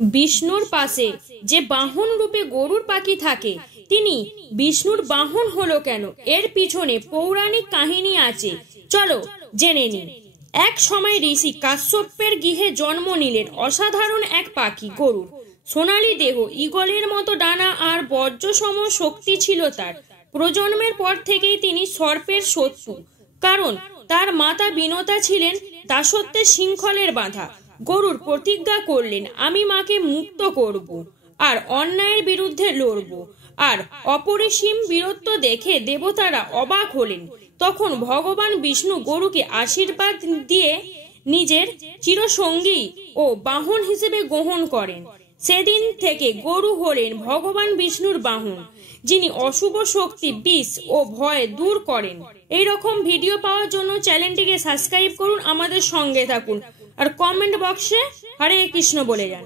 বিষ্ণুর পাশে যে বাহন রূপে গরুর পাখি থাকে তিনি বিষ্ণুর বাহন হলো কেন? এর পিছনে পৌরাণিক কাহিনী আছে, চলো জেনে নিন। এক সময় ঋষি কাশ্যপের গৃহে জন্ম নিলেন অসাধারণ এক পাখি গরুর। সোনালী দেহ, ঈগলের মতো ডানা আর বজ্রসম শক্তি ছিল তার। প্রজন্মের পর থেকেই তিনি সর্পের শত্রু, কারণ তার মাতা বিনতা ছিলেন দাসত্বের শৃঙ্খলের বাঁধা। গরুর প্রতিজ্ঞা করলেন, আমি মাকে মুক্ত করব আর অন্যায়ের বিরুদ্ধে লড়ব। আর অপরিসীম বীরত্ব দেখে দেবতারা অবাক হলেন। তখন ভগবান বিষ্ণু গরুকে আশীর্বাদ দিয়ে নিজের চিরসঙ্গী ও বাহন হিসেবে গ্রহণ করেন। সেদিন থেকে গরু হলেন ভগবান বিষ্ণুর বাহন, যিনি অশুভ শক্তি, বিষ ও ভয় দূর করেন। এই রকম ভিডিও পাওয়ার জন্য চ্যানেলটিকে সাবস্ক্রাইব করুন, আমাদের সঙ্গে থাকুন আর কমেন্ট বক্সে হরে কৃষ্ণ বলে যান।